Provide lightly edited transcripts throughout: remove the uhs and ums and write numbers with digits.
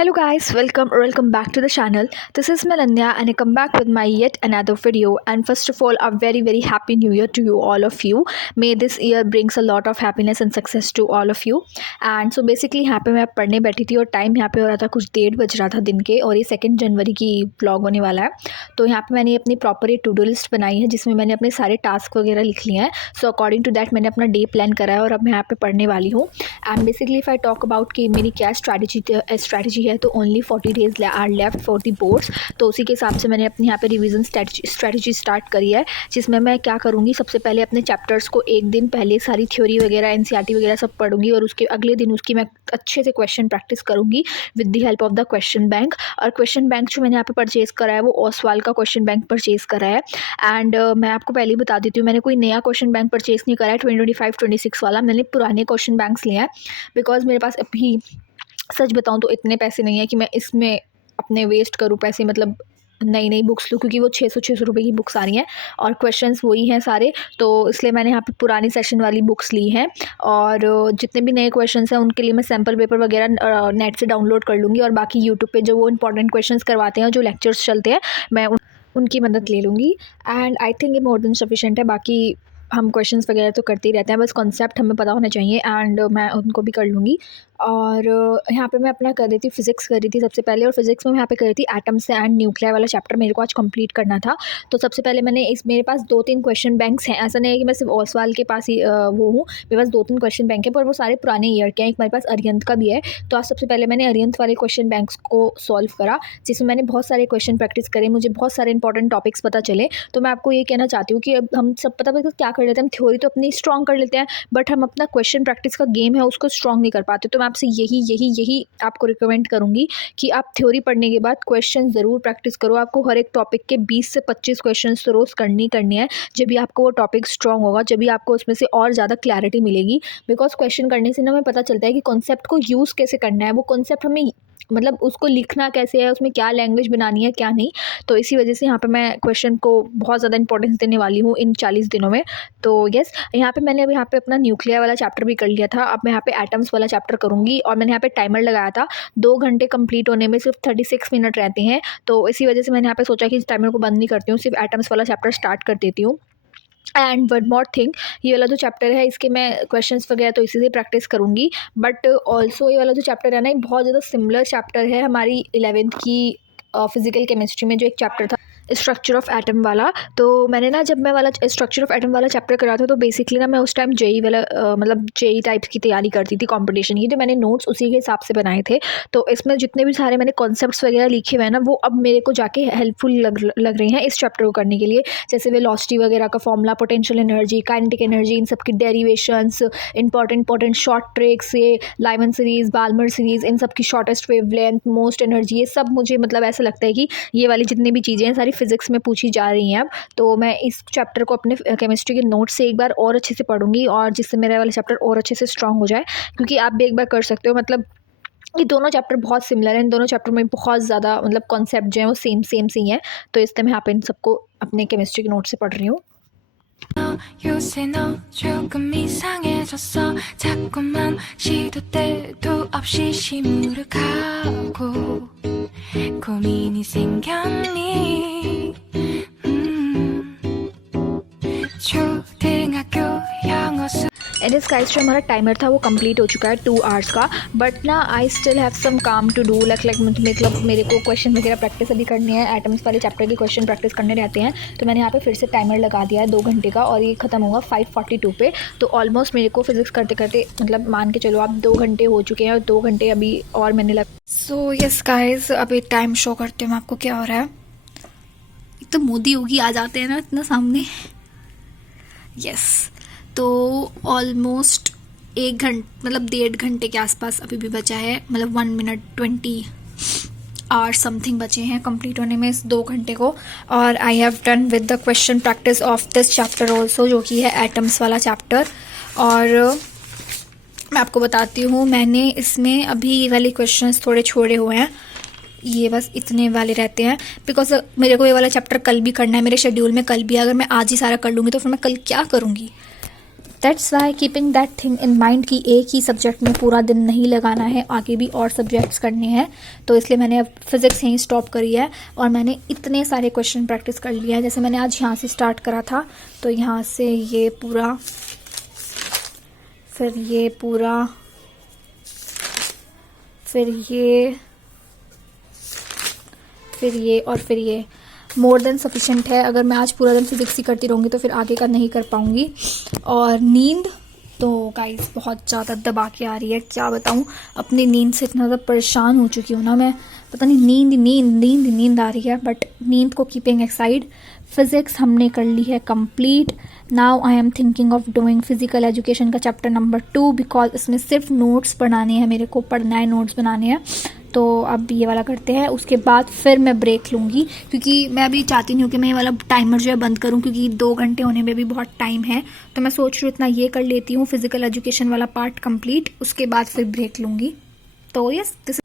Hello guys, welcome back to the channel. This is Melania and I come back with my yet another video. And first of all, a very happy new year to you all of you. May this year brings a lot of happiness and success to all of you. And so basically यहाँ पे मैं पढ़ने बैठी थी और time यहाँ पे हो रहा था कुछ 1:30 बज रहा था दिन के, और ये 2 जनवरी की ब्लॉग होने वाला है। तो यहाँ पे मैंने अपनी प्रॉपर टू डू लिस्ट बनाई है जिसमें मैंने अपने सारे टास्क वगैरह लिख लिए हैं। सो अकॉर्डिंग टू दैट मैंने अपना डे प्लान करा है और अब मैं यहाँ पे पढ़ने वाली हूँ। And basically if I talk about कि मेरी क्या स्ट्रैटेजी है, तो only 40 days are left for the boards. तो उसी के हिसाब से मैंने अपने यहाँ पे रिवीजन स्ट्रैटेजी स्टार्ट करी है, जिसमें मैं क्या करूँगी, सबसे पहले अपने चैप्टर्स को एक दिन पहले सारी थ्योरी वगैरह एनसीईआरटी वगैरह सब पढ़ूंगी और उसके अगले दिन उसकी मैं अच्छे से क्वेश्चन प्रैक्टिस करूँगी with the help of the question bank. और क्वेश्चन बैंक जो मैंने यहाँ पे परचेज़ करा है वो ओसवाल का क्वेश्चन बैंक परचेज़ करा है। एंड मैं आपको पहले ही बता देती हूँ, मैंने कोई नया क्वेश्चन बैंक परचेज़ नहीं करा है 2025-26 वाला। मैंने पुराने क्वेश्चन बैंक्स लिए हैं बिकॉज मेरे पास अभी सच बताऊँ तो इतने पैसे नहीं है कि मैं इसमें अपने वेस्ट करूँ पैसे, मतलब नई बुक्स लूँ, क्योंकि वो 600 रुपये की बुक्स आ रही हैं और क्वेश्चंस वही हैं सारे। तो इसलिए मैंने यहाँ पे पुरानी सेशन वाली बुक्स ली हैं और जितने भी नए क्वेश्चंस हैं उनके लिए मैं सैम्पल पेपर वगैरह नेट से डाउनलोड कर लूँगी, और बाकी यूट्यूब पे जो वो इंपॉर्टेंट क्वेश्चंस करवाते हैं, जो लेक्चर्स चलते हैं, मैं उनकी मदद ले लूँगी। एंड आई थिंक ये मोर देन सफिशेंट है। बाकी हम क्वेश्चंस वगैरह तो करते ही रहते हैं, बस कॉन्सेप्ट हमें पता होना चाहिए एंड मैं उनको भी कर लूँगी। और यहाँ पे मैं अपना कर रही थी फिज़िक्स कर रही थी सबसे पहले, और फिज़िक्स में मैं यहाँ पे कर रही थी एटम्स एंड न्यूक्लियर वाला चैप्टर मेरे को आज कंप्लीट करना था। तो सबसे पहले मैंने मेरे पास 2-3 क्वेश्चन बैंक्स हैं, ऐसा नहीं है कि मैं सिर्फ ओसवाल के पास ही वो हूँ। मेरे पास 2-3 क्वेश्चन बैंक है पर वो सारे पुराने ईयर के हैं। एक मेरे पास अरिहंत का भी है। तो आज सबसे पहले मैंने अरिहंत वाले क्वेश्चन बैंक्स को सॉल्व करा, जिसमें मैंने बहुत सारे क्वेश्चन प्रैक्टिस करे, मुझे बहुत सारे इंपॉर्टेंट टॉपिक्स पता चले। तो मैं आपको ये कहना चाहती हूँ कि अब हम सब पता क्या कर लेते हैं, हम थ्योरी तो अपनी स्ट्रॉन्ग कर लेते हैं बट हम अपना क्वेश्चन प्रैक्टिस का गेम है उसको स्ट्रॉन्ग नहीं कर पाते। तो मैं आपसे यही आपको रिकमेंड करूँगी कि आप थ्योरी पढ़ने के बाद क्वेश्चन ज़रूर प्रैक्टिस करो। आपको हर एक टॉपिक के 20 से 25 क्वेश्चन तो रोज़ करनी है। जब भी आपको वो टॉपिक स्ट्रॉन्ग होगा, जब भी आपको उसमें से और ज़्यादा क्लैरिटी मिलेगी। बिकॉज क्वेश्चन करने से ना हमें पता चलता है कि कॉन्सेप्ट को यूज़ कैसे करना है, वो कॉन्सेप्ट हमें मतलब उसको लिखना कैसे है, उसमें क्या लैंग्वेज बनानी है क्या नहीं। तो इसी वजह से यहाँ पे मैं क्वेश्चन को बहुत ज़्यादा इंपॉर्टेंस देने वाली हूँ इन 40 दिनों में। तो यस, यहाँ पे मैंने अभी यहाँ पे अपना न्यूक्लियर वाला चैप्टर भी कर लिया था। अब मैं यहाँ पे एटम्स वाला चैप्टर करूँगी और मैंने यहाँ पे टाइमर लगाया था। 2 घंटे कंप्लीट होने में सिर्फ 36 मिनट रहते हैं। तो इसी वजह से मैंने यहाँ पे सोचा कि इस टाइमर को बंद नहीं करती हूँ, सिर्फ एटम्स वाला चैप्टर स्टार्ट कर देती हूँ। एंड वन मोर थिंग, ये वाला जो चैप्टर है इसके मैं क्वेश्चंस वगैरह तो इसी से प्रैक्टिस करूँगी, बट ऑल्सो ये वाला जो चैप्टर है ना, ये बहुत ज़्यादा सिमिलर चैप्टर है हमारी 11th की फिजिकल केमिस्ट्री में जो एक चैप्टर था स्ट्रक्चर ऑफ एटम वाला। तो मैंने ना जब मैं वाला स्ट्रक्चर ऑफ एटम वाला चैप्टर करा था, तो बेसिकली ना मैं उस टाइम जेई वाला मतलब जेई टाइप्स की तैयारी करती थी कंपटीशन की, तो मैंने नोट्स उसी के हिसाब से बनाए थे। तो इसमें जितने भी सारे मैंने कॉन्सेप्ट्स वगैरह लिखे हुए हैं ना, वो अब मेरे को जाके हेल्पफुल लग रहे हैं इस चैप्टर को करने के लिए। जैसे वेलोसिटी वगैरह का formula, potential energy, kinetic energy, इन सब की डेरिवेशंस, इंपॉर्टेंट शॉर्ट ट्रिक्स, ये लाइमन सीरीज़, बाल्मर सीरीज़, इन सब की शॉर्टेस्ट वेवलेंथ, मोस्ट एनर्जी, ये सब मुझे मतलब ऐसा लगता है कि ये वाली जितनी भी चीज़ें हैं सारी फिजिक्स में पूछी जा रही हैं अब। तो मैं इस चैप्टर को अपने केमिस्ट्री के नोट से एक बार और अच्छे से पढ़ूंगी, और जिससे मेरा वाला चैप्टर और अच्छे से स्ट्रांग हो जाए, क्योंकि आप भी एक बार कर सकते हो। मतलब ये दोनों चैप्टर बहुत सिमिलर हैं, इन दोनों चैप्टर में बहुत ज़्यादा मतलब कॉन्सेप्ट जो है वो सेम सी हैं। तो इसलिए मैं यहाँ पे इन सबको अपने केमिस्ट्री के नोट से पढ़ रही हूँ। 요새 너 조금 이상해졌어 자꾸만 시도 때도 없이 시무룩하고 고민이 생겼니 초등학교 영어 एंड गाइस जो हमारा टाइमर था वो कंप्लीट हो चुका है 2 आवर्स का, बट ना आई स्टिल हैव सम काम टू डू मतलब मेरे को क्वेश्चन वगैरह प्रैक्टिस अभी करनी है। एटम्स वाले चैप्टर के क्वेश्चन प्रैक्टिस करने रहते हैं। तो मैंने यहाँ पे फिर से टाइमर लगा दिया है 2 घंटे का, और ये ख़त्म होगा 5:42 पे। तो ऑलमोस्ट मेरे को फिजिक्स करते करते मतलब मान के चलो आप 2 घंटे हो चुके हैं, और 2 घंटे अभी और मैंने सो यस गाइज, अभी टाइम शो करते हैं मैं आपको क्या हो रहा है। एक तो मोदी योगी आ जाते हैं ना इतना सामने। यस, तो ऑलमोस्ट 1 घंटे मतलब 1.5 घंटे के आसपास अभी भी बचा है, मतलब 1 मिनट 20 आवर समथिंग बचे हैं कंप्लीट होने में इस 2 घंटे को। और I have done with the question practice of this chapter also, जो कि है एटम्स वाला चैप्टर। और मैं आपको बताती हूँ, मैंने इसमें अभी ये वाले क्वेश्चंस थोड़े छोड़े हुए हैं, ये बस इतने वाले रहते हैं, बिकॉज मेरे को ये वाला चैप्टर कल भी करना है मेरे शेड्यूल में। कल भी अगर मैं आज ही सारा कर लूँगी तो फिर मैं कल क्या करूँगी। That's why keeping that thing in mind कि एक ही सब्जेक्ट में पूरा दिन नहीं लगाना है, आगे भी और सब्जेक्ट्स करने हैं, तो इसलिए मैंने अब फिज़िक्स यहीं स्टॉप करी है और मैंने इतने सारे क्वेश्चन प्रैक्टिस कर लिया है। जैसे मैंने आज यहाँ से स्टार्ट करा था, तो यहाँ से ये पूरा, फिर ये पूरा, फिर ये और फिर ये मोर देन सफिशेंट है। अगर मैं आज पूरा दिन फिजिक्स ही करती रहूँगी तो फिर आगे का नहीं कर पाऊँगी। और नींद तो गाइस बहुत ज़्यादा दबा के आ रही है, क्या बताऊँ, अपनी नींद से इतना ज़्यादा परेशान हो चुकी हूँ ना मैं, पता नहीं नींद आ रही है। बट नींद को कीपिंग एक्साइड, फिज़िक्स हमने कर ली है complete. Now I am thinking of doing physical education का चैप्टर नंबर 2, बिकॉज इसमें सिर्फ नोट्स बनाने हैं, मेरे को पढ़ना है, नोट्स बनाने हैं। तो अब ये वाला करते हैं, उसके बाद फिर मैं ब्रेक लूँगी, क्योंकि मैं अभी चाहती नहीं हूँ कि मैं ये वाला टाइमर जो है बंद करूँ, क्योंकि 2 घंटे होने में भी बहुत टाइम है। तो मैं सोच रही हूँ इतना ये कर लेती हूँ, फिजिकल एजुकेशन वाला पार्ट कंप्लीट, उसके बाद फिर ब्रेक लूँगी। तो yes, this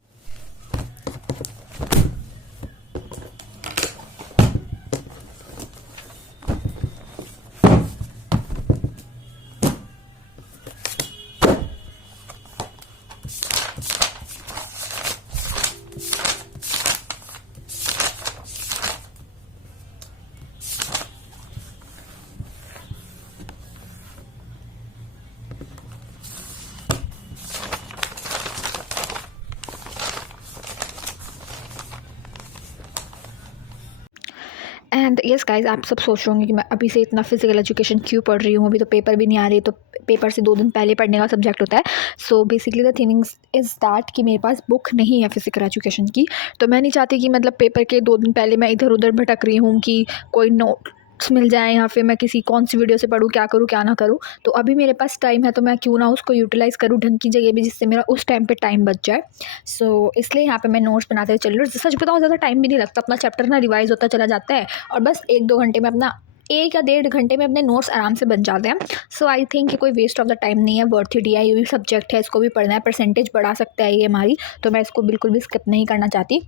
and yes guys, आप सब सोच रहे होंगे कि मैं अभी से इतना फिजिकल एजुकेशन क्यों पढ़ रही हूँ, अभी तो पेपर भी नहीं आ रही, तो पेपर से 2 दिन पहले पढ़ने का सब्जेक्ट होता है। So basically the things is that कि मेरे पास बुक नहीं है फिजिकल एजुकेशन की, तो मैं नहीं चाहती कि मतलब पेपर के 2 दिन पहले मैं इधर उधर भटक रही हूँ कि कोई नोट्स मिल जाए या फिर मैं किसी कौन सी वीडियो से पढूँ, क्या करूँ क्या ना करूँ। तो अभी मेरे पास टाइम है, तो मैं क्यों ना उसको यूटिलाइज़ करूँ ढंग की जगह भी, जिससे मेरा उस टाइम पे टाइम बच जाए। सो इसलिए यहाँ पे मैं नोट्स बनाते हुए चल रही हूँ। सच बताऊँ, ज़्यादा टाइम भी नहीं लगता, अपना चैप्टर ना रिवाइज़ होता चला जाता है और बस 1-2 घंटे में अपना 1 या 1.5 घंटे में अपने नोट्स आराम से बन जाते हैं। सो आई थिंक कि कोई वेस्ट ऑफ द टाइम नहीं है, वर्थ इट है। ये भी सब्जेक्ट है, इसको भी पढ़ना है, परसेंटेज बढ़ा सकता है ये हमारी, तो मैं इसको बिल्कुल भी स्किप नहीं करना चाहती।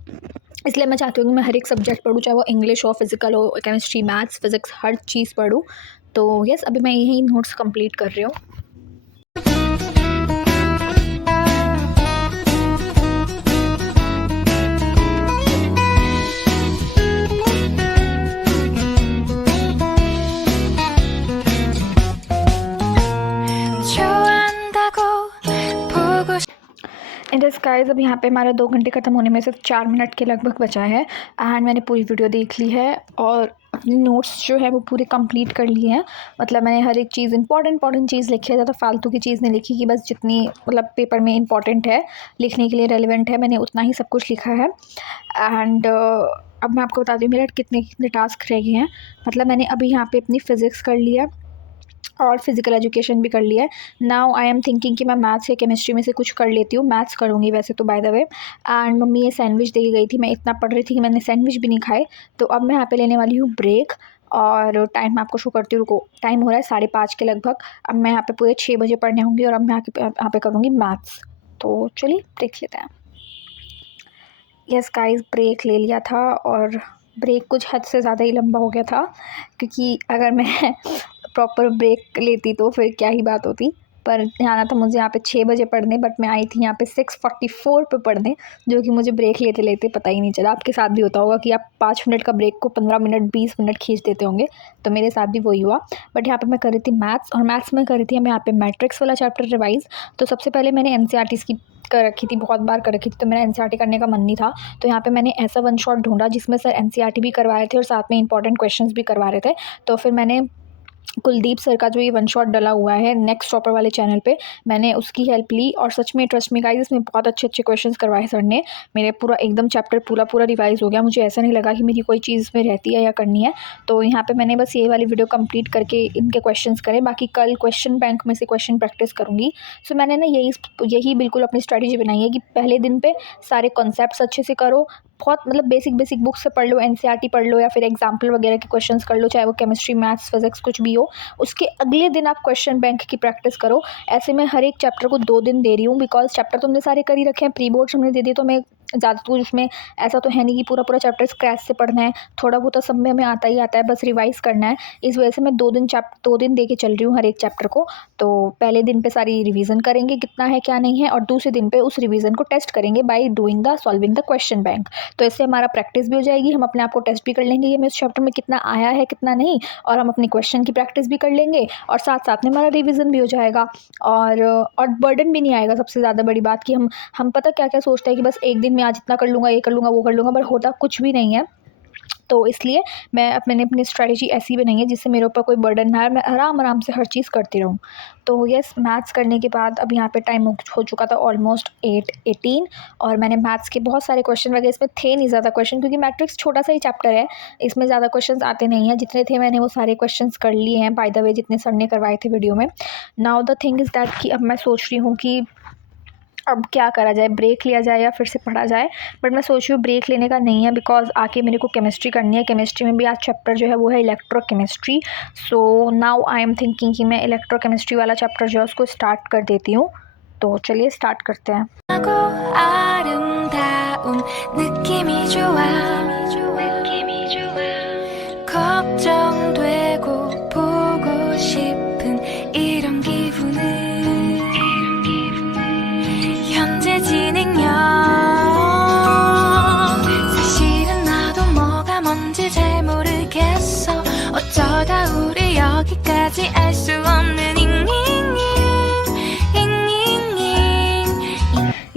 इसलिए मैं चाहती हूँ कि मैं हर एक सब्जेक्ट पढूँ, चाहे वो इंग्लिश हो, फिजिकल हो, केमिस्ट्री, मैथ्स, फिजिक्स, हर चीज़ पढूँ। तो यस, अभी मैं यही नोट्स कंप्लीट कर रही हूँ। 좋아한다고 보고 एंड गाइस, अब यहाँ पे हमारा 2 घंटे ख़त्म होने में सिर्फ 4 मिनट के लगभग बचा है एंड मैंने पूरी वीडियो देख ली है और अपने नोट्स जो है वो पूरे कंप्लीट कर लिए हैं। मतलब मैंने हर एक चीज़ इंपॉर्टेंट चीज़ लिखी है, ज़्यादा फालतू की चीज़ नहीं लिखी, कि बस जितनी मतलब पेपर में इंपॉर्टेंट है, लिखने के लिए रेलिवेंट है, मैंने उतना ही सब कुछ लिखा है। एंड अब मैं आपको बता दूँ मेरा कितने कितने टास्क रह गए हैं। मतलब मैंने अभी यहाँ पे अपनी फ़िज़िक्स कर लिया और फिज़िकल एजुकेशन भी कर लिया है। नाउ आई एम थिंकिंग कि मैं मैथ्स या केमिस्ट्री में से कुछ कर लेती हूँ। मैथ्स करूँगी वैसे तो, by the way. And mummy ये सैंडविच दे के गई थी, मैं इतना पढ़ रही थी कि मैंने सैंडविच भी नहीं खाए। तो अब मैं यहाँ पे लेने वाली हूँ ब्रेक और टाइम मैं आपको शो करती हूँ। रुको, टाइम हो रहा है 5:30 के लगभग। अब मैं यहाँ पे पूरे 6 बजे पढ़ने होंगी और अब मैं यहाँ पे करूँगी मैथ्स। तो चलिए ब्रेक लेते हैं। यस गाइस, ब्रेक ले लिया था और ब्रेक कुछ हद से ज़्यादा ही लंबा हो गया था, क्योंकि अगर मैं प्रॉपर ब्रेक लेती तो फिर क्या ही बात होती। पर आना था मुझे यहाँ पे 6 बजे पढ़ने, बट मैं आई थी यहाँ पे 6:44 पे पढ़ने, जो कि मुझे ब्रेक लेते लेते पता ही नहीं चला। आपके साथ भी होता होगा कि आप 5 मिनट का ब्रेक को 15 मिनट 20 मिनट खींच देते होंगे, तो मेरे साथ भी वही हुआ। बट यहाँ पे मैं कर रही थी मैथ्स, और मैथ्स में कर रही थी मैं यहाँ पे मैट्रिक्स वाला चैप्टर रिवाइज़। तो सबसे पहले मैंने एनसीईआरटी की कर रखी थी, बहुत बार कर रखी थी, तो मेरा एनसीईआरटी करने का मन नहीं था। तो यहाँ पे मैंने ऐसा वन शॉट ढूंढा जिसमें सर एनसीईआरटी भी करवा रहे थे और साथ में इंपॉर्टेंट क्वेश्चंस भी करवा रहे थे। तो फिर मैंने कुलदीप सर का जो ये वन शॉट डला हुआ है नेक्स्ट टॉपर वाले चैनल पे, मैंने उसकी हेल्प ली और सच में ट्रस्ट मी गाइस, इसमें बहुत अच्छे अच्छे क्वेश्चंस करवाए सर ने। मेरे पूरा एकदम चैप्टर पूरा रिवाइज़ हो गया, मुझे ऐसा नहीं लगा कि मेरी कोई चीज़ में रहती है या करनी है। तो यहाँ पे मैंने बस ये वाली वीडियो कंप्लीट करके इनके क्वेश्चंस करे, बाकी कल क्वेश्चन बैंक में से क्वेश्चन प्रैक्टिस करूँगी। सो मैंने ना यही बिल्कुल अपनी स्ट्रैटेजी बनाई है कि पहले दिन पे सारे कॉन्सेप्ट्स अच्छे से करो, बहुत मतलब बेसिक बुक से पढ़ लो, एनसीईआरटी पढ़ लो या फिर एग्जाम्पल वगैरह के क्वेश्चंस कर लो, चाहे वो केमिस्ट्री, मैथ्स, फिजिक्स कुछ भी हो। उसके अगले दिन आप क्वेश्चन बैंक की प्रैक्टिस करो। ऐसे मैं हर एक चैप्टर को 2 दिन दे रही हूँ, बिकॉज चैप्टर तो हमने सारे कर ही रखे हैं, प्री बोर्ड्स हमने दे दिए, तो मैं ज़्यादा कुछ उसमें ऐसा तो है नहीं कि पूरा पूरा चैप्टर स्क्रैच से पढ़ना है, थोड़ा बहुत तो सब में हमें आता ही आता है, बस रिवाइज़ करना है। इस वजह से मैं 2 दिन दे के चल रही हूँ हर एक चैप्टर को। तो पहले दिन पे सारी रिवीजन करेंगे कितना है क्या नहीं है, और दूसरे दिन पे उस रिवीजन को टेस्ट करेंगे by doing the solving the question bank. तो इससे हमारा प्रैक्टिस भी हो जाएगी, हम अपने आप को टेस्ट भी कर लेंगे ये हमें इस चैप्टर में कितना आया है कितना नहीं, और हम अपने क्वेश्चन की प्रैक्टिस भी कर लेंगे, और साथ साथ में हमारा रिवीजन भी हो जाएगा। और बर्डन भी नहीं आएगा। सबसे ज़्यादा बड़ी बात कि हम पता क्या क्या सोचते हैं कि बस एक दिन में आज इतना कर लूँगा, ये कर लूँगा, वो कर लूँगा, पर होता कुछ भी नहीं है। तो इसलिए मैंने अपनी स्ट्रैटेजी ऐसी बनाई है जिससे मेरे ऊपर कोई बर्डन ना आए, मैं आराम से हर चीज़ करती रहूँ। तो यस, मैथ्स करने के बाद अब यहाँ पे टाइम हो चुका था ऑलमोस्ट 8:18, और मैंने मैथ्स के बहुत सारे क्वेश्चन वगैरह, इसमें थे नहीं ज़्यादा क्वेश्चन क्योंकि मैट्रिक्स छोटा सा ही चैप्टर है, इसमें ज़्यादा क्वेश्चंस आते नहीं हैं। जितने थे मैंने वो सारे क्वेश्चंस कर लिए हैं बाय द वे, जितने सर ने करवाए थे वीडियो में। Now the thing is that कि अब मैं सोच रही हूँ कि अब क्या करा जाए, ब्रेक लिया जाए या फिर से पढ़ा जाए। बट मैं सोच रही हूँ ब्रेक लेने का नहीं है, बिकॉज आके मेरे को केमिस्ट्री करनी है। केमिस्ट्री में भी आज चैप्टर जो है वो है electrochemistry. So now I am thinking कि मैं इलेक्ट्रोकेमिस्ट्री वाला चैप्टर जो है उसको स्टार्ट कर देती हूँ। तो चलिए स्टार्ट करते हैं। 하고 아름다운 느낌이 좋아 걱정되고 보고 싶은 이런 기분은 현재 진행형 사실은 나도 뭐가 뭔지 잘 모르겠어 어쩌다 우리 여기까지 알 수 없는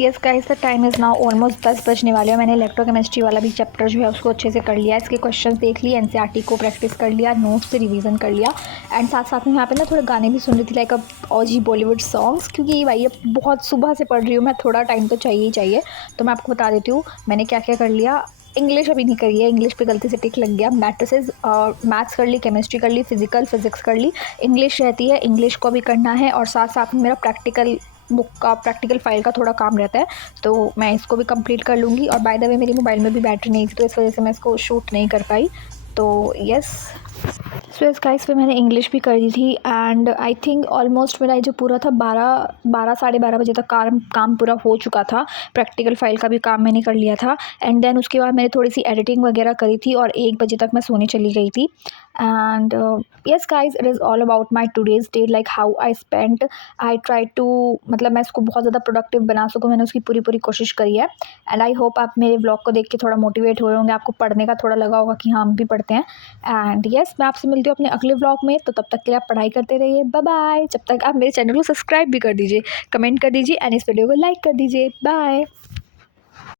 yes guys, the time is now almost 10 बजने वाले हैं। मैंने इलेक्ट्रोकेमिस्ट्री वाला भी चैप्टर जो है उसको अच्छे से कर लिया, इसके क्वेश्चंस देख लिए, एनसीईआरटी को प्रैक्टिस कर लिया, नोट्स से रिवीजन कर लिया, एंड साथ साथ में यहाँ पे ना थोड़े गाने भी सुन रही थी, लाइक ऑजी बॉलीवुड सॉन्ग्स, क्योंकि भाई अब बहुत सुबह से पढ़ रही हूँ मैं, थोड़ा टाइम तो चाहिए ही चाहिए। तो मैं आपको बता देती हूँ मैंने क्या क्या कर लिया। इंग्लिश अभी नहीं करी है, इंग्लिश पे गलती से टिक लग गया। मैट्रिसेस और मैथ्स कर ली, केमिस्ट्री कर ली, फिजिक्स कर ली, इंग्लिश रहती है, इंग्लिश को भी करना है, और साथ साथ में मेरा प्रैक्टिकल बुक का, प्रैक्टिकल फाइल का थोड़ा काम रहता है, तो मैं इसको भी कंप्लीट कर लूँगी। और बाय द वे मेरी मोबाइल में भी बैटरी नहीं थी, तो इस वजह से मैं इसको शूट नहीं कर पाई। तो यस, सो इस गाइस पे मैंने इंग्लिश भी कर दी थी, एंड आई थिंक ऑलमोस्ट मेरा जो पूरा था 12 साढ़े 12 बजे तक काम पूरा हो चुका था। प्रैक्टिकल फ़ाइल का भी काम मैंने कर लिया था, एंड देन उसके बाद मैंने थोड़ी सी एडिटिंग वगैरह करी थी, और 1 बजे तक मैं सोने चली गई थी। And yes guys, it is all about my today's day, like how I spent. I try to, मतलब मैं इसको बहुत ज़्यादा प्रोडक्टिव बना सकूँ, मैंने उसकी पूरी कोशिश करी है। एंड आई होप आप मेरे ब्लॉग को देख के थोड़ा मोटिवेट हुए होंगे, आपको पढ़ने का थोड़ा लगा होगा कि हाँ हम भी पढ़ते हैं। एंड यस, मैं आपसे मिलती हूँ अपने अगले व्लॉग में, तो तब तक के लिए आप पढ़ाई करते रहिए। Bye bye. जब तक आप मेरे चैनल को सब्सक्राइब भी कर दीजिए, कमेंट कर दीजिए, एंड इस वीडियो को लाइक कर दीजिए। बाय।